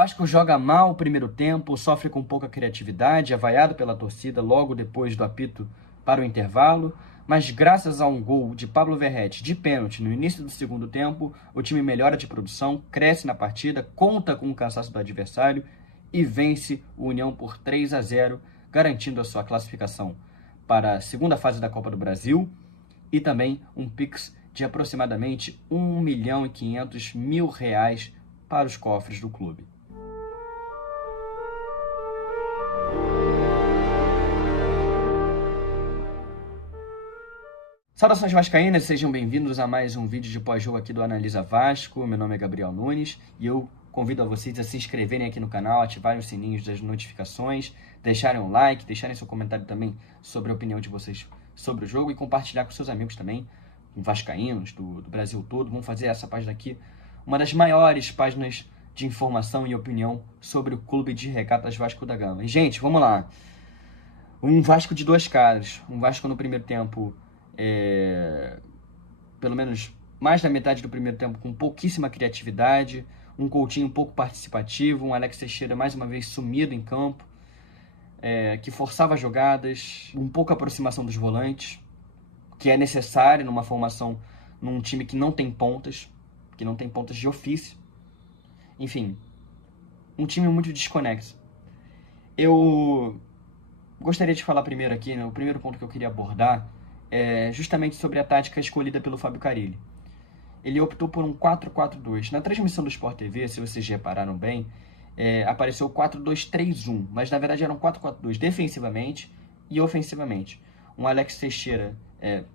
Vasco joga mal o primeiro tempo, sofre com pouca criatividade, é vaiado pela torcida logo depois do apito para o intervalo, mas graças a um gol de Pablo Verratti de pênalti no início do segundo tempo, o time melhora de produção, cresce na partida, conta com o cansaço do adversário e vence o União por 3-0, garantindo a sua classificação para a segunda fase da Copa do Brasil e também um Pix de aproximadamente R$ 1.500.000 para os cofres do clube. Saudações vascaínas, sejam bem-vindos a mais um vídeo de pós-jogo aqui do Analisa Vasco. Meu nome é Gabriel Nunes e eu convido a vocês a se inscreverem aqui no canal, ativarem os sininhos das notificações, deixarem um like, deixarem seu comentário também sobre a opinião de vocês sobre o jogo e compartilhar com seus amigos também, vascaínos do Brasil todo. Vamos fazer essa página aqui uma das maiores páginas de informação e opinião sobre o Clube de Regatas Vasco da Gama. E, gente, vamos lá. Um Vasco de duas caras. Um Vasco no primeiro tempo, pelo menos mais da metade do primeiro tempo, com pouquíssima criatividade, um Coutinho um pouco participativo, um Alex Teixeira mais uma vez sumido em campo, que forçava jogadas, um pouco aproximação dos volantes, que é necessário numa formação, num time que não tem pontas de ofício. Enfim, um time muito desconexo. Eu gostaria de falar primeiro aqui, né, o primeiro ponto que eu queria abordar é justamente sobre a tática escolhida pelo Fábio Carille. Ele optou por um 4-4-2. Na transmissão do Sport TV, se vocês repararam bem, apareceu o 4-2-3-1, mas na verdade era um 4-4-2 defensivamente e ofensivamente. Um Alex Teixeira,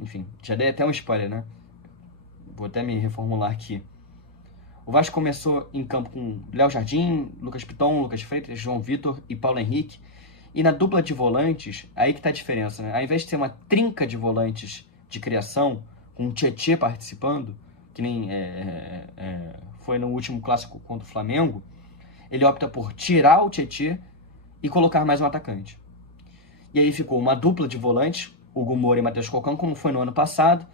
enfim, já dei até um spoiler, né? Vou até me reformular aqui. O Vasco começou em campo com Léo Jardim, Lucas Piton, Lucas Freitas, João Vitor e Paulo Henrique. E na dupla de volantes, aí que está a diferença, né? Ao invés de ser uma trinca de volantes de criação, com o Tietê participando, que nem foi no último clássico contra o Flamengo, ele opta por tirar o Tietê e colocar mais um atacante. E aí ficou uma dupla de volantes, Hugo Moura e Matheus Cocão, como foi no ano passado,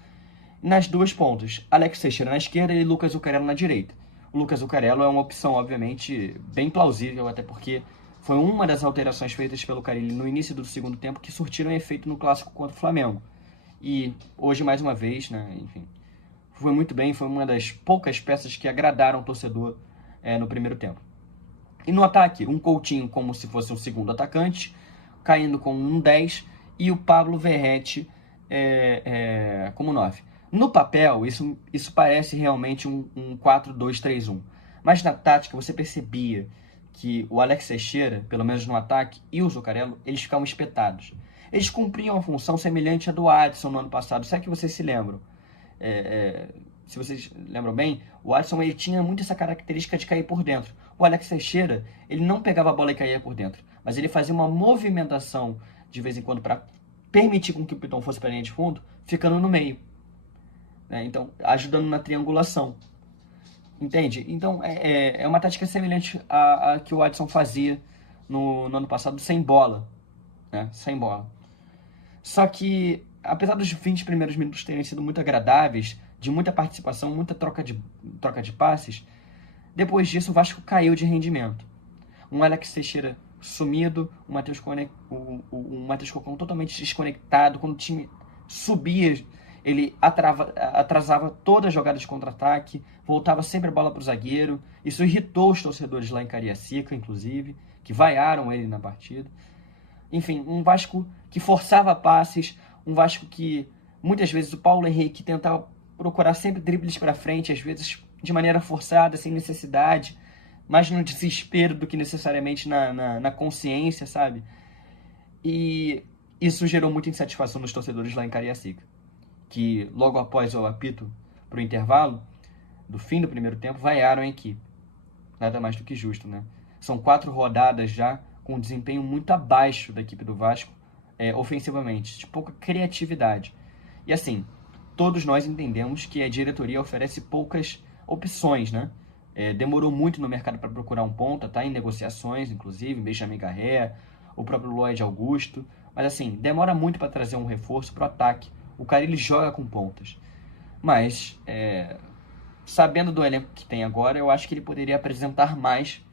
nas duas pontas, Alex Teixeira na esquerda e Lucas Zuccarello na direita. O Lucas Zuccarello é uma opção, obviamente, bem plausível, até porque foi uma das alterações feitas pelo Carille no início do segundo tempo que surtiram efeito no clássico contra o Flamengo. E hoje, mais uma vez, né, enfim, foi muito bem, foi uma das poucas peças que agradaram o torcedor no primeiro tempo. E no ataque, um Coutinho como se fosse um segundo atacante, caindo com um 10, e o Pablo Verratti como 9. No papel, isso parece realmente um 4-2-3-1. Mas na tática, você percebia que o Alex Teixeira, pelo menos no ataque, e o Zuccarello, eles ficavam espetados. Eles cumpriam uma função semelhante à do Adson no ano passado. Será que vocês se lembram? Se vocês lembram bem, o Adson ele tinha muito essa característica de cair por dentro. O Alex Teixeira, ele não pegava a bola e caía por dentro, mas ele fazia uma movimentação de vez em quando para permitir com que o Piton fosse para a linha de fundo, ficando no meio. Então, ajudando na triangulação. Entende? Então, é uma tática semelhante à que o Adson fazia no ano passado, sem bola. Né? Sem bola. Só que, apesar dos 20 primeiros minutos terem sido muito agradáveis, de muita participação, muita troca de passes, depois disso o Vasco caiu de rendimento. Um Alex Teixeira sumido, um Matheus Cocão totalmente desconectado. Quando o time subia, ele atrasava toda a jogada de contra-ataque, voltava sempre a bola para o zagueiro. Isso irritou os torcedores lá em Cariacica, inclusive, que vaiaram ele na partida. Enfim, um Vasco que forçava passes, um Vasco que muitas vezes o Paulo Henrique tentava procurar sempre dribles para frente, às vezes de maneira forçada, sem necessidade, mais no desespero do que necessariamente na consciência, sabe? E isso gerou muita insatisfação nos torcedores lá em Cariacica, que logo após o apito para o intervalo, do fim do primeiro tempo, vaiaram a equipe. Nada mais do que justo, né? São 4 rodadas já com um desempenho muito abaixo da equipe do Vasco, ofensivamente, de pouca criatividade. E assim, todos nós entendemos que a diretoria oferece poucas opções, né? Demorou muito no mercado para procurar um ponta, tá em negociações, inclusive, Benjamin Garré, o próprio Lloyd Augusto, mas assim, demora muito para trazer um reforço para o ataque. O Carille joga com pontas, mas sabendo do elenco que tem agora, eu acho que ele poderia apresentar mais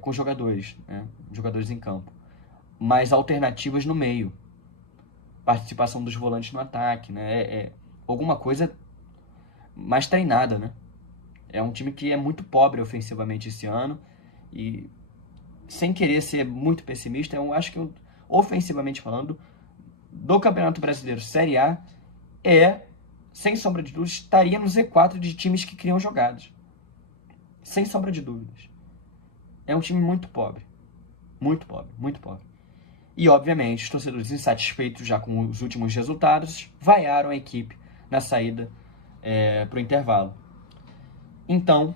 com jogadores, né? Jogadores em campo, mas alternativas no meio, participação dos volantes no ataque, né? Alguma coisa mais treinada, né? É um time que é muito pobre ofensivamente esse ano e, sem querer ser muito pessimista, eu acho que, ofensivamente falando, do Campeonato Brasileiro Série A, sem sombra de dúvidas, estaria no Z4 de times que criam jogadas. Sem sombra de dúvidas. É um time muito pobre. Muito pobre, muito pobre. E, obviamente, os torcedores insatisfeitos já com os últimos resultados vaiaram a equipe na saída para o intervalo. Então,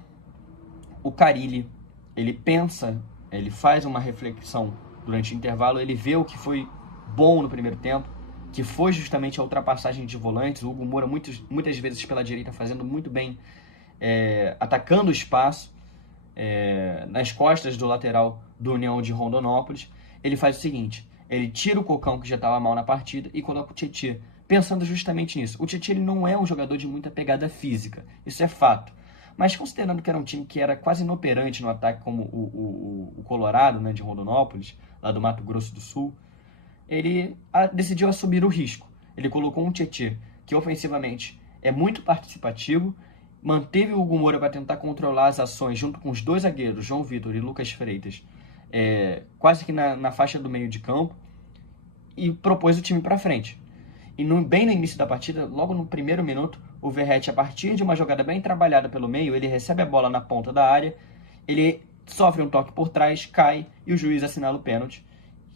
o Carille, ele pensa, ele faz uma reflexão durante o intervalo, ele vê o que foi bom no primeiro tempo, que foi justamente a ultrapassagem de volantes, o Hugo Moura muitas vezes pela direita fazendo muito bem, atacando o espaço, nas costas do lateral do União de Rondonópolis. Ele faz o seguinte, ele tira o Cocão, que já estava mal na partida, e coloca o Tietê, pensando justamente nisso. O Tietê, ele não é um jogador de muita pegada física, isso é fato. Mas considerando que era um time que era quase inoperante no ataque, como o Colorado, né, de Rondonópolis, lá do Mato Grosso do Sul, ele decidiu assumir o risco. Ele colocou um Tietê, que ofensivamente é muito participativo, manteve o Hugo Moura para tentar controlar as ações junto com os dois zagueiros, João Vitor e Lucas Freitas, quase que na faixa do meio de campo, e propôs o time para frente. E bem no início da partida, logo no primeiro minuto, o Verratti, a partir de uma jogada bem trabalhada pelo meio, ele recebe a bola na ponta da área, ele sofre um toque por trás, cai, e o juiz assinala o pênalti.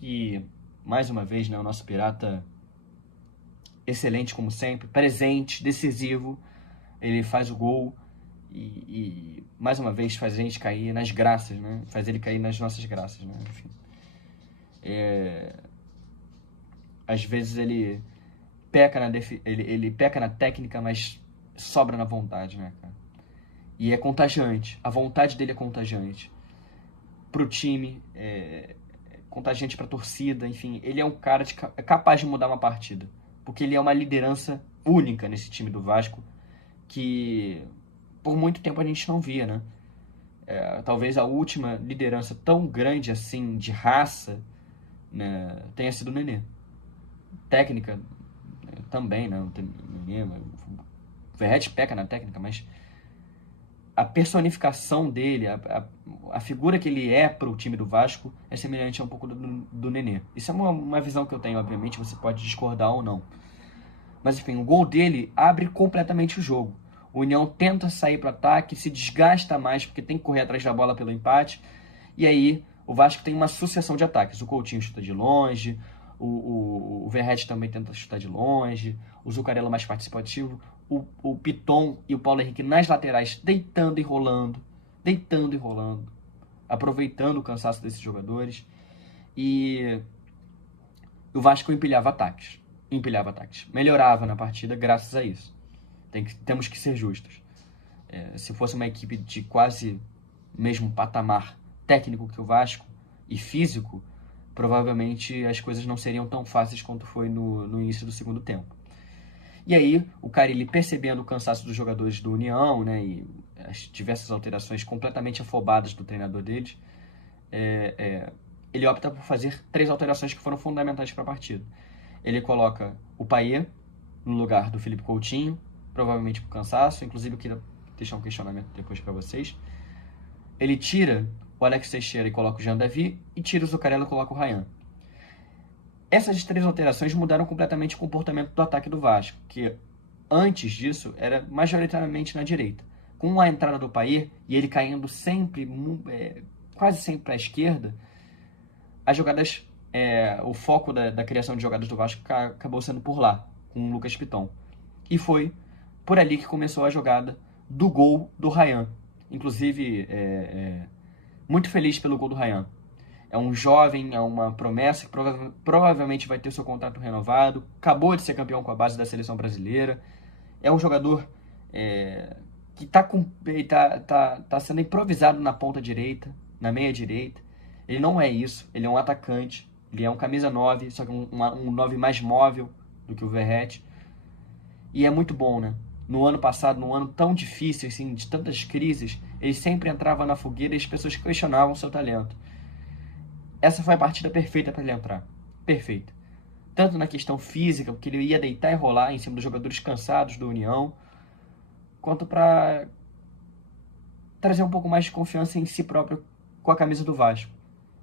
E, mais uma vez, né, o nosso Pirata, excelente como sempre, presente, decisivo, ele faz o gol e mais uma vez faz a gente cair nas graças, né? Faz ele cair nas nossas graças, né? Enfim. Às vezes ele peca na técnica, mas sobra na vontade, né, cara? E é contagiante. A vontade dele é contagiante pro time, contagiante pra torcida, enfim. Ele é um cara capaz de mudar uma partida, porque ele é uma liderança única nesse time do Vasco, que por muito tempo a gente não via, né? Talvez a última liderança tão grande assim, de raça, né, tenha sido o Nenê. Técnica também, né? O Verratti peca na técnica, mas a personificação dele, a figura que ele é para o time do Vasco é semelhante a um pouco do Nenê. Isso é uma visão que eu tenho, obviamente, você pode discordar ou não. Mas enfim, o gol dele abre completamente o jogo. O União tenta sair para o ataque, se desgasta mais porque tem que correr atrás da bola pelo empate. E aí o Vasco tem uma sucessão de ataques. O Coutinho chuta de longe, o Verratti também tenta chutar de longe, o Zuccarello mais participativo, o Piton e o Paulo Henrique nas laterais deitando e rolando, aproveitando o cansaço desses jogadores. E o Vasco empilhava ataques. Melhorava na partida graças a isso. Temos que ser justos. Se fosse uma equipe de quase mesmo patamar técnico que o Vasco e físico, provavelmente as coisas não seriam tão fáceis quanto foi no início do segundo tempo. E aí, o Carille, percebendo o cansaço dos jogadores do União, né, e as diversas alterações completamente afobadas do treinador deles, ele opta por fazer 3 alterações que foram fundamentais para a partida. Ele coloca o Payet no lugar do Felipe Coutinho, provavelmente por cansaço, inclusive eu queria deixar um questionamento depois para vocês. Ele tira o Alex Teixeira e coloca o Jean Davi, e tira o Zuccarello e coloca o Ryan. Essas 3 alterações mudaram completamente o comportamento do ataque do Vasco, que antes disso era majoritariamente na direita. Com a entrada do Payet e ele caindo sempre, quase sempre para a esquerda, as jogadas, o foco da criação de jogadas do Vasco acabou sendo por lá, com o Lucas Piton. E foi por ali que começou a jogada do gol do Ryan. Inclusive, muito feliz pelo gol do Ryan. É um jovem, é uma promessa que provavelmente vai ter seu contrato renovado. Acabou de ser campeão com a base da seleção brasileira. É um jogador que tá sendo improvisado na ponta direita, na meia direita. Ele não é isso, ele é um atacante. Ele é um camisa 9, só que um 9 mais móvel do que o Verratti. E é muito bom, né? no ano passado, num ano tão difícil, assim, de tantas crises, ele sempre entrava na fogueira e as pessoas questionavam o seu talento. Essa foi a partida perfeita para ele entrar. Perfeita. Tanto na questão física, porque ele ia deitar e rolar em cima dos jogadores cansados do União, quanto para trazer um pouco mais de confiança em si próprio com a camisa do Vasco.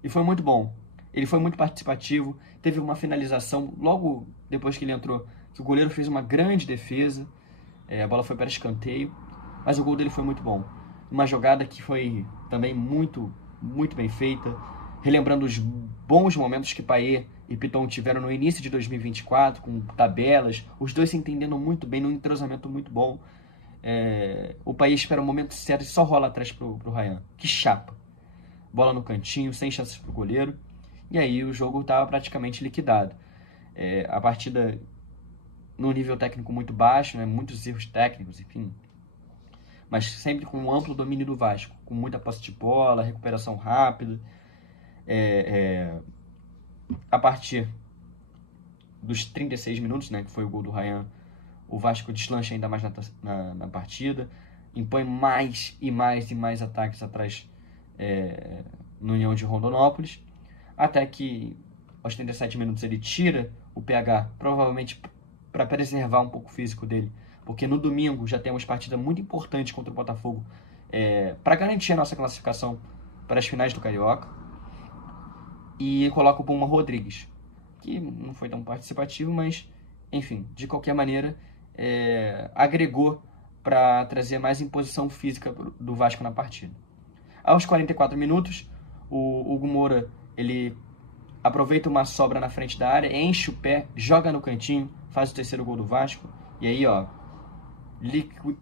E foi muito bom. Ele foi muito participativo, teve uma finalização logo depois que ele entrou, que o goleiro fez uma grande defesa, a bola foi para escanteio, mas o gol dele foi muito bom. Uma jogada que foi também muito, muito bem feita, relembrando os bons momentos que Payet e Piton tiveram no início de 2024, com tabelas, os dois se entendendo muito bem, num entrosamento muito bom. O Payet espera o momento certo e só rola atrás pro Ryan. Que chapa. Bola no cantinho, sem chances pro goleiro. E aí o jogo estava praticamente liquidado. A partida num nível técnico muito baixo, né? Muitos erros técnicos, enfim. Mas sempre com um amplo domínio do Vasco, com muita posse de bola, recuperação rápida. A partir dos 36 minutos, né, que foi o gol do Ryan, o Vasco deslancha ainda mais na partida, impõe mais e mais e mais ataques atrás no União de Rondonópolis, até que aos 37 minutos ele tira o PH, provavelmente para preservar um pouco o físico dele, porque no domingo já temos partida muito importante contra o Botafogo, para garantir a nossa classificação para as finais do Carioca, e coloca o Puma Rodrigues, que não foi tão participativo, mas, enfim, de qualquer maneira, agregou para trazer mais imposição física do Vasco na partida. Aos 44 minutos, o Hugo Moura, ele aproveita uma sobra na frente da área, enche o pé, joga no cantinho, faz o terceiro gol do Vasco, e aí, ó,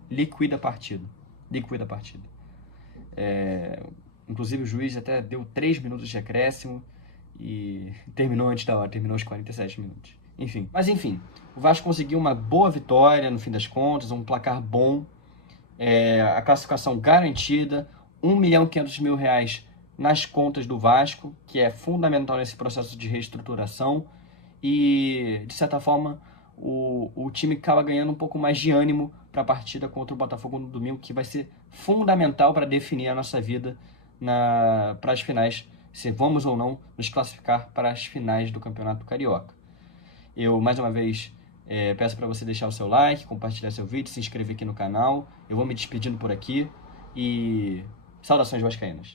liquida a partida. Liquida a partida. Inclusive o juiz até deu 3 minutos de acréscimo e terminou antes da hora, terminou aos 47 minutos. Mas enfim, o Vasco conseguiu uma boa vitória no fim das contas, um placar bom, a classificação garantida, R$1.500.000 nas contas do Vasco, que é fundamental nesse processo de reestruturação, e de certa forma o time acaba ganhando um pouco mais de ânimo para a partida contra o Botafogo no domingo, que vai ser fundamental para definir a nossa vida para as finais, se vamos ou não nos classificar para as finais do Campeonato Carioca. Eu, mais uma vez, peço para você deixar o seu like, compartilhar seu vídeo, se inscrever aqui no canal. Eu vou me despedindo por aqui e saudações vascaínas.